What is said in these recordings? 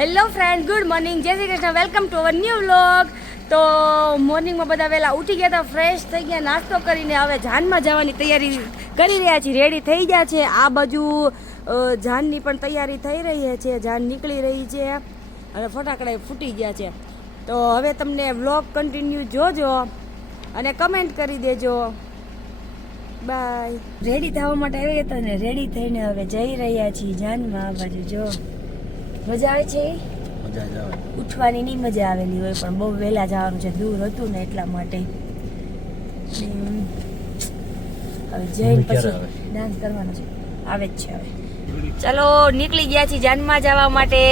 Hello friend, good morning, જય Shri Krishna, welcome to our new vlog. તો મોર્નિંગમાં બધા વહેલા ઉઠી ગયા હતા, ફ્રેશ થઈ ગયા, નાસ્તો કરીને હવે જાનમાં જવાની તૈયારી કરી રહ્યા છીએ, રેડી થઈ ગયા છે. આ બાજુ જાનની પણ તૈયારી થઈ રહી છે, જાન નીકળી રહી છે અને ફટાકડા ફૂટી ગયા છે. તો હવે તમને વ્લોગ કન્ટિન્યુ જોજો અને કમેન્ટ કરી દેજો. બાય. રેડી થવા માટે આવી હતા ને રેડી થઈને હવે જઈ રહ્યા છીએ જાનમાં. આ બાજુ જો મજા આવે છે, ઉઠવાની નહીં મજા આવેલી હોય, પણ બહુ વહેલા જવાનું છે, દૂર હતું ને એટલા માટે. હવે જઈને પછી ડાન્સ કરવાનો છે, આવે જ છે. હવે ચલો નીકળી ગયા છીએ જાનમાં જવા માટે.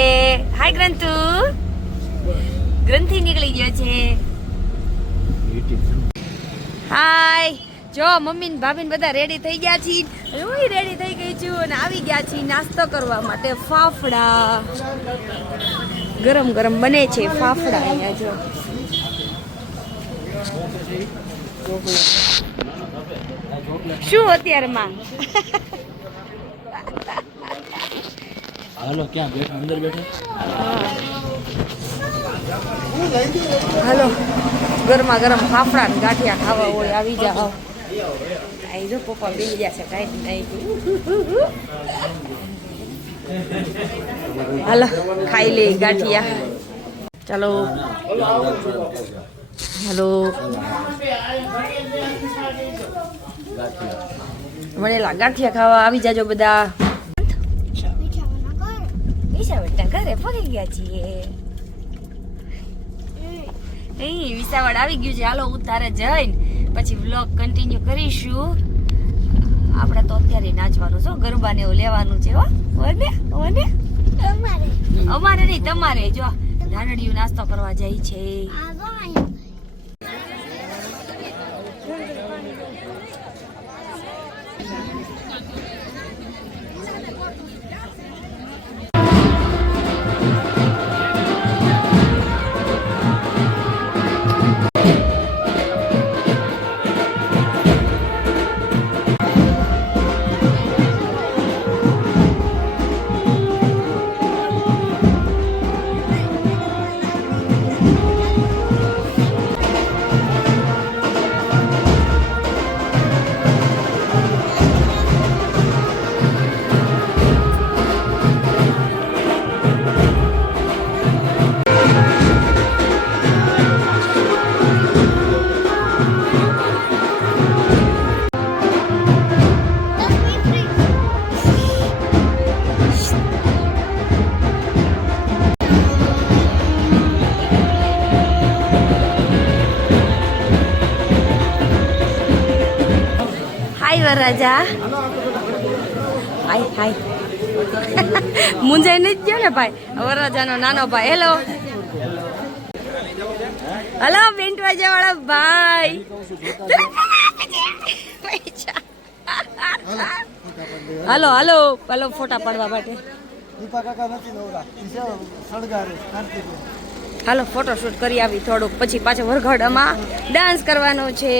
હાય ગ્રંથુ, ગ્રંથિ નીકળી ગયો છે. હાય. જો મમ્મી ને ભાભી ને બધા રેડી થઈ ગયા છીએ, હું રેડી થઈ ગઈ છું અને આવી ગયા છીએ નાસ્તો કરવા માટે. ફાફડા ગરમ ગરમ બને છે, ફાફડા અહીંયા જો. શું અત્યારમાં હાલો ક્યાં બેઠા? અંદર બેઠા. હાલો ગરમા ગરમ ફાફડા ને ગાંઠિયા ખાવા હોય આવી જાઓ. આઈ જો પપ્પા બેસી ગયા છે કાંઈ નહીં. હાલો ખાઈ લે ગાંઠિયા. ચાલો હાલો વણેલા ગાંઠિયા ખાવા આવી જાજો બધા. વિસાવડના ઘરે પહોંચી ગયા છીએ. વિસાવડ આવી ગયું છે. હાલો ઉતારે જઈને પછી વ્લોગ કન્ટિન્યુ કરીશું. આપણે તો અત્યારે નાચવાનું છે, ગરબા ને એવું લેવાનું છે. અમારે નહીં, તમારે. જો ધાનડીયું નાસ્તો કરવા જાય છે. રાજા હાય હાય મુંજાઈ નથી ગયો ને ભાઈ, વરરાજાનો નાનો ભાઈ. હેલો હલો બેન્ટ વાજા વાળા ભાઈ. હલો હલો હલો ફોટા પાડવા માટે. હાલો ફોટો શૂટ કરી આવી થોડુંક, પછી પાછો વરઘોડામાં ડાન્સ કરવાનો છે.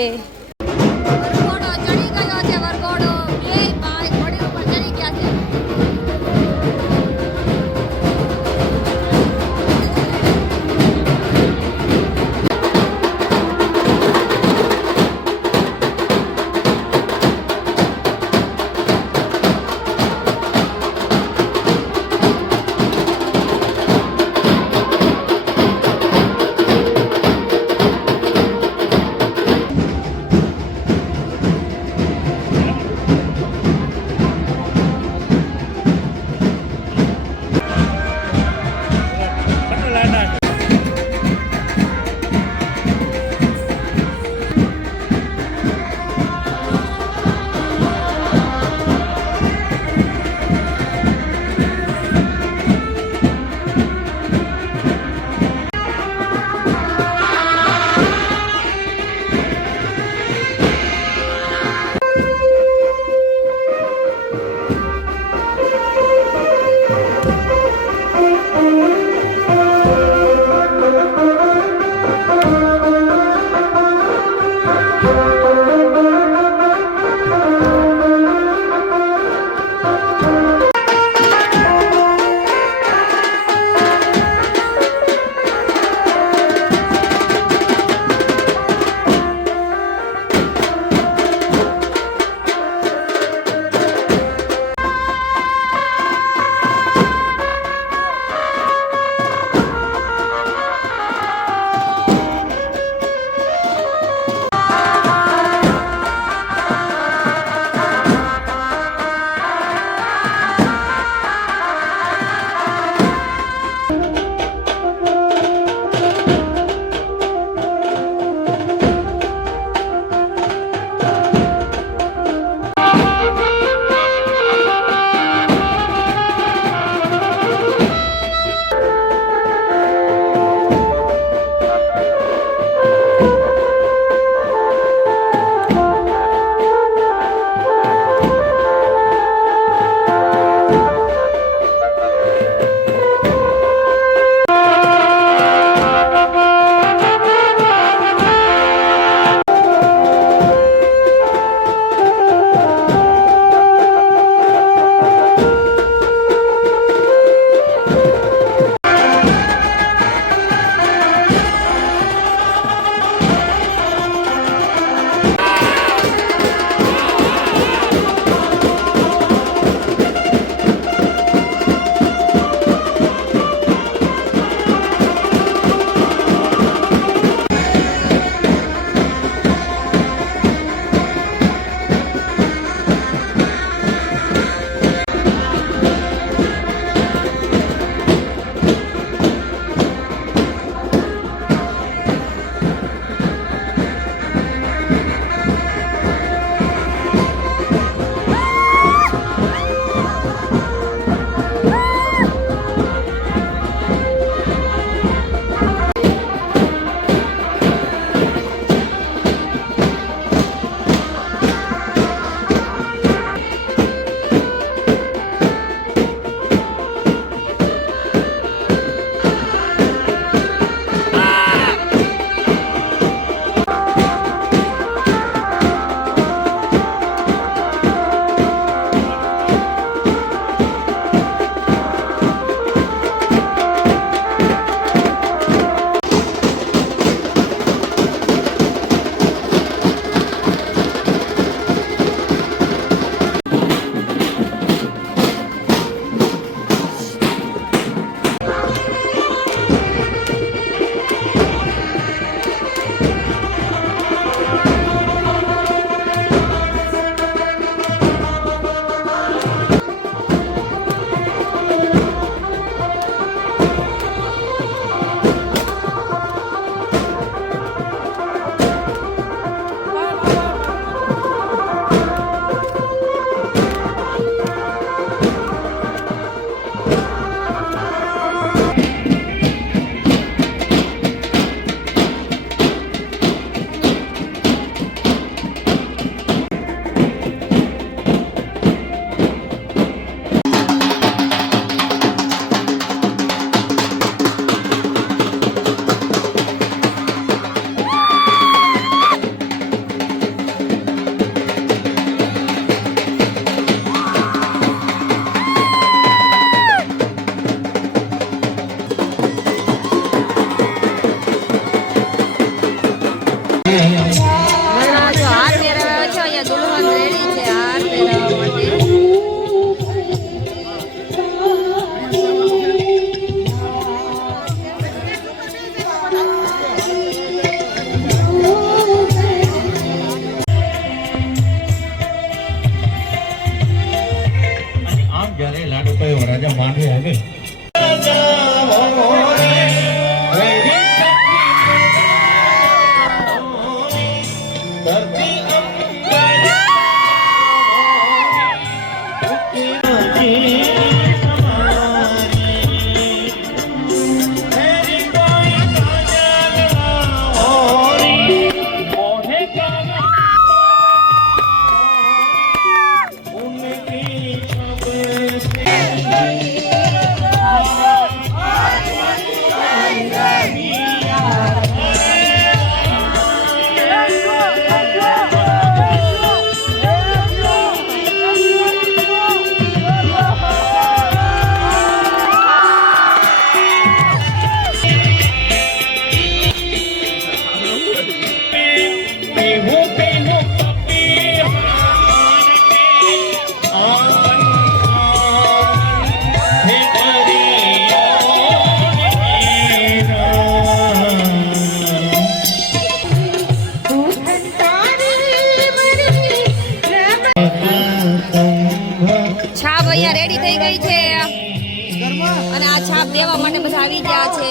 ખાવા માટે બધા આવી ગયા છે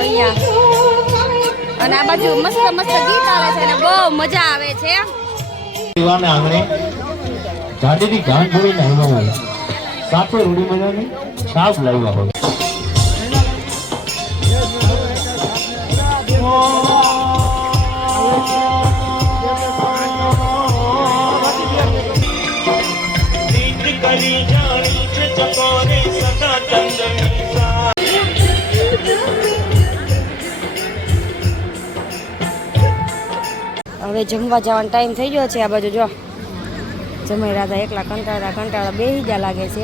અહીંયા, અને આ બાજુ મસ્ત મસ્ત ગીત આવે છે અને બહુ મજા આવે છે. દીવાના આંગણે ગાડીની ગાંઠ જોઈને આવ્યા હોય, સાથે રૂડી મજાની છાપ લાવ્યા હોય. હવે જમવા જવાનો ટાઈમ થઈ ગયો છે. આ બાજુ જો જમાઈ રાધા એકલા કંટાળા બેસી ગયા લાગે છે.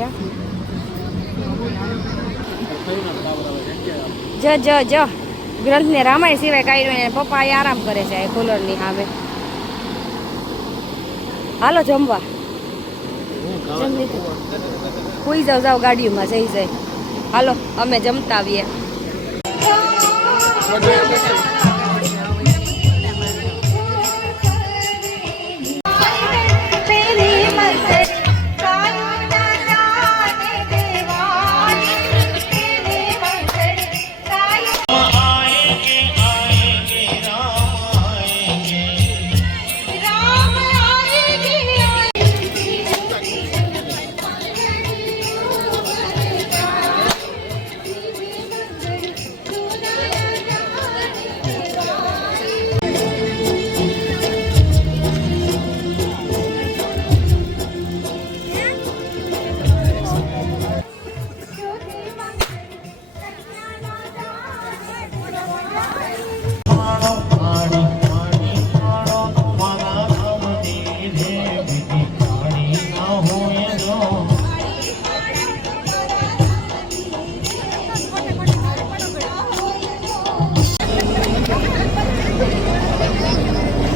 જો ગ્રંથને રામાય સિવાય કાઢ્યું ને પપ્પા એ આરામ કરે છે કુલરની સામે. હાલો જમવા. સુઈ જાવ ગાડીઓમાં જઈ જાય. હાલો અમે જમતા આવીએ.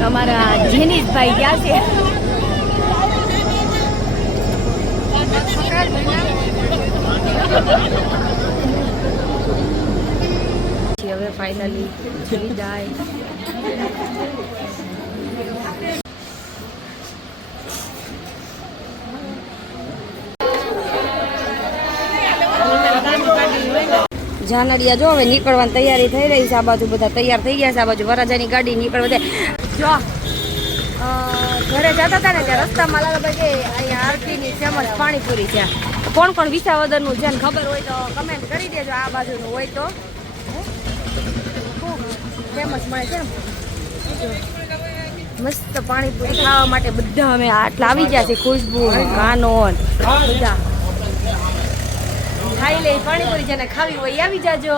અમારા જેનીશભાઈ ગયા છે. હવે ફાઇનલી વિદાય. જાનડિયા જો હવે નીકળવાની તૈયારી થઈ રહી છે. આ બાજુ બધા તૈયાર થઈ ગયા છે. આ બાજુ વરાજાની ગાડી નીકળવા જો ઘરે જતા હતા ને ત્યાં રસ્તામાં લાલાભાઈ કે અહીંયા આરતીની ફેમસ પાણીપુરી છે. કોણ કોણ વિસાવદરનું જેને ખબર હોય તો કમેન્ટ કરી દેજો. આ બાજુનું હોય તો ફેમસ મળે છે ને મસ્ત પાણીપુરી ખાવા માટે બધા અમે આટલા આવી ગયા છે. ખુશ્બુ કાનો બધા ખાઈ લે પાણીપુરી. જેને ખાવી હોય આવી જાજો.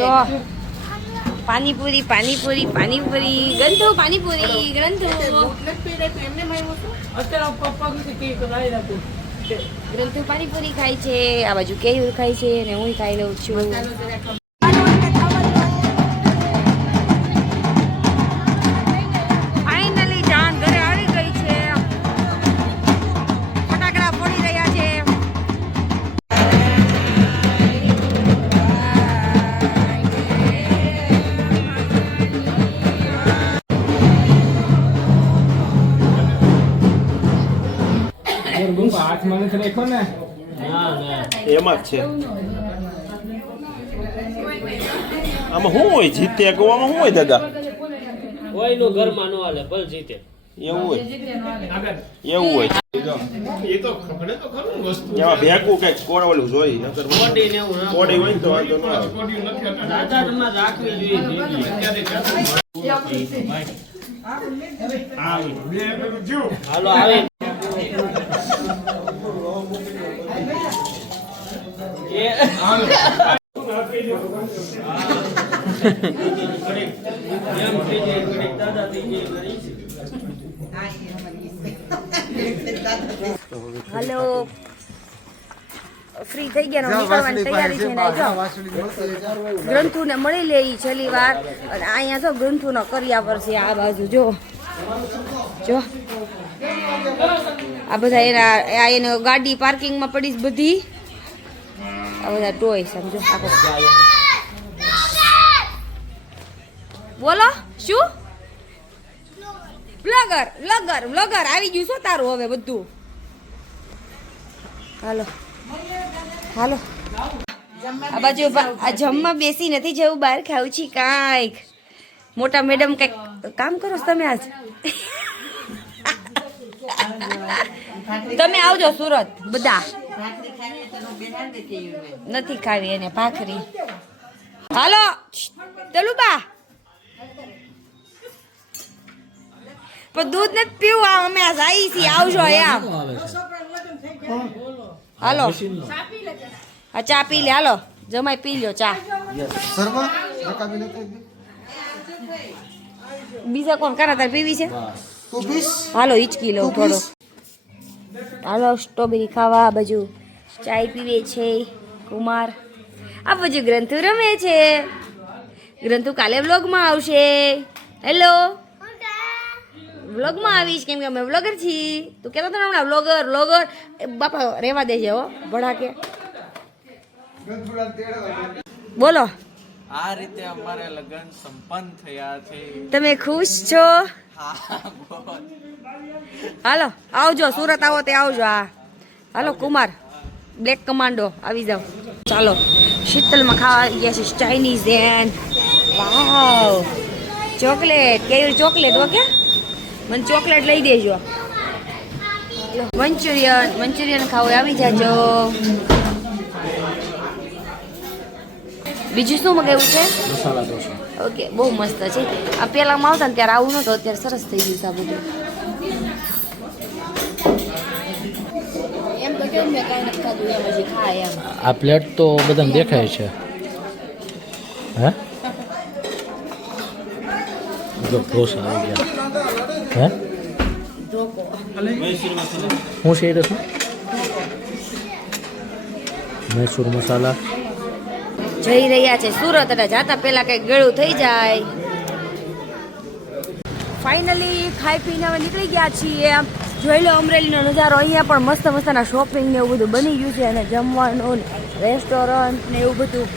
જો પાણીપુરી ગ્રંથુ પાણીપુરી ગ્રંથુ પાણીપુરી ખાય છે. આ બાજુ કેયુર ખાય છે અને હું ખાઈ લઉં છું. ફાઇનલી જાન ઘરે આવી ગઈ છે. ફટાકડા ફોડી રહ્યા છે. હાથમાં નથી રાખ્યો ને એમાં જ છે. આમાં શું હોય જીતે ગોવામાં શું હોય દાદા? કોઈ નું ઘરમાં નો હાલે ભલ જીતે એવું હોય એ તો ખબર તો ખરું વસ્તુ એમાં ભેગું કઈક કોડવલું જોઈ નકર કોડી ને એવું કોડી હોય તો વાંધો ન આવે. કોડી નથી દાદા માં રાખવી જોઈએ. હાલો આવે હેલો ફ્રી થઈ ગયા નીકળવાની તૈયારી છે ને ગ્રંથુને મળી લે છેલ્લી વાર. અને અહીંયા તો ગ્રંથુનો કર્યા પર છે. આ બાજુ જો આ બધા એના એને ગાડી પાર્કિંગમાં પડી બધી. આ બધા ટોય સમજો. બોલો શું બ્લોગર આવી ગયું શું તારું હવે બધું. હાલો આ બાજુ આ જમવા બેસી નથી જવું, બહાર ખાવું છે કાંઈક. મોટા મેડમ કંઈક કામ કરો છો તમે આજ? તમે આવજો સુરત બધા. નથી ખાવી એને ભાખરી. હાલો તલુબા, પણ દૂધ નથી પીવું. અમે આવી છીએ, આવજો એમ. હાલો આ ચા પી લે. હાલો જમાઈ પી લ્યો ચા. બીજા કોણ કરા તાર પીવી છે? હાલો હિચકી લઉં થોડો. હાલો સ્ટ્રોબેરી ખાવા. આ બાજુ ચાય પીવે છે કુમાર. આ બાજુ ગ્રંથુ રમે છે. ગ્રંથુ કાલે વ્લોગમાં આવશે. હેલો, વ્લોગમાં આવીશ કેમ કે અમે વ્લોગર છીએ. તું કહેતો હતો ને હમણાં વ્લોગર. બાપા રહેવા દેજે હો ભડાકે. બોલો. આ રીતે અમારે લગ્ન સંપન્ન થયા છે. તમે ખુશ છો? હાલો આવજો, સુરત આવો તે આવજો. હાલો કુમાર બ્લેક કમાન્ડો આવી જાઓ. ચાલો શીતલમાં ખાવા આવી ગયા છે ચાઇનીઝ એન્ડ વાવ ચોકલેટ. કેવી ચોકલેટ? ઓકે મને ચોકલેટ લઈ દેજો. મંચુરિયન ખાવું આવી જાજો. બીજું શું મગાવ્યું છે? મસાલા ઢોસા. ઓકે બહુ મસ્ત છે. આ પહેલામાં આવતા ને ત્યારે આવું નહોતું, અત્યારે સરસ થઈ ગયું છે આ બધું. એમ તો કેમ મેં કાંઈ નથી ખાધું એમ હજી ખાય એમ. આ પ્લેટ તો બધાને દેખાય છે. હે જો ઢોસા આવી ગયા. હે હું છે એ મૈસૂર મસાલા. જઈ રહ્યા છે સુરત, એટલે જાતા પહેલા કંઈક ગળું થઈ જાય. ફાઇનલી ખાઈ પીને હવે નીકળી ગયા છીએ. જોઈ લો અમરેલીનો નજારો. અહીંયા પણ મસ્ત મસ્તના શોપિંગ ને એવું બધું બની ગયું છે, અને જમવાનું રેસ્ટોરન્ટ ને એવું બધું.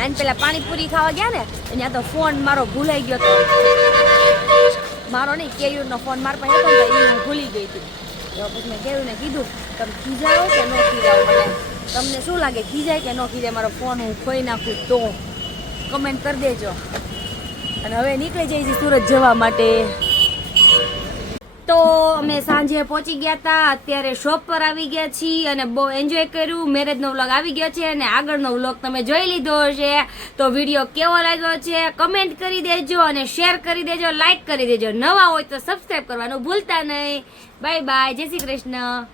આને પેલા પાણીપુરી ખાવા ગયા ને અહીંયા તો ફોન મારો ભૂલાઈ ગયો હતો. મારો નહીં, કેયુરનો ફોન મારા પાસે હતો ને એ હું ભૂલી ગઈ હતી. તો પછી મેં કેયુરને કીધું તમે ખીજાવો કે ન ખીજાવો, તમને શું લાગે ખીજાય કે ન ખીજાય મારો ફોન હું ખોઈ નાખું તો? કમેન્ટ કરી દેજો. અને હવે નીકળી જઈએ છીએ સુરત જવા માટે. તો અમે સાંજે પહોંચી ગયા હતા, અત્યારે શોપ પર આવી ગયા છીએ અને બહુ એન્જોય કર્યું. મેરેજનો વ્લોગ આવી ગયો છે અને આગળનો વ્લોગ તમે જોઈ લીધો હશે. તો વિડીયો કેવો લાગ્યો છે કમેન્ટ કરી દેજો અને શેર કરી દેજો, લાઈક કરી દેજો. નવા હોય તો સબસ્ક્રાઈબ કરવાનું ભૂલતા નહીં. બાય બાય, જય શ્રી કૃષ્ણ.